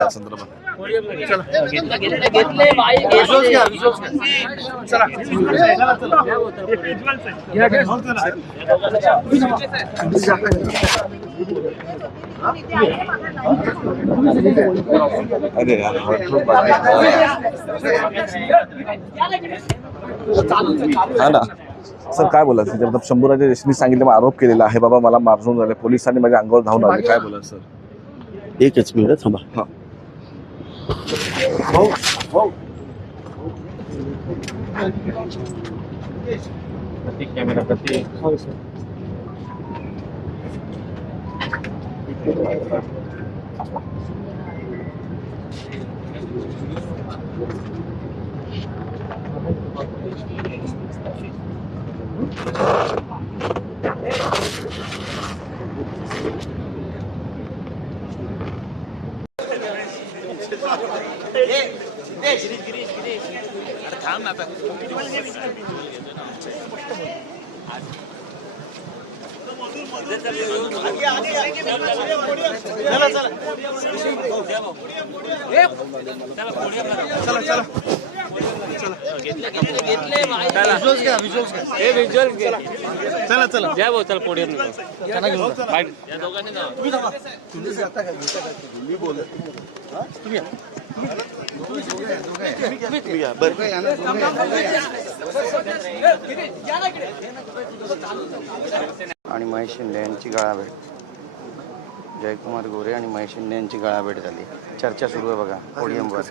त्या संदर्भात अरे हा ना सर काय बोला जगदीप शंभूराजे देशनी सांगितलं आरोप केलेला आहे बाबा मला मारझोन झाले पोलिसांनी माझ्या अंगावर धावून आले काय बोला सर एकच मिनिट थांबा. हा चला चला द्या भाऊ चला पोडियम आणि महेश शिंदे यांची गळाभेट. जयकुमार गोरे आणि महेश शिंदे यांची गळाभेट झाली. चर्चा सुरू आहे बघा पोडियमवर.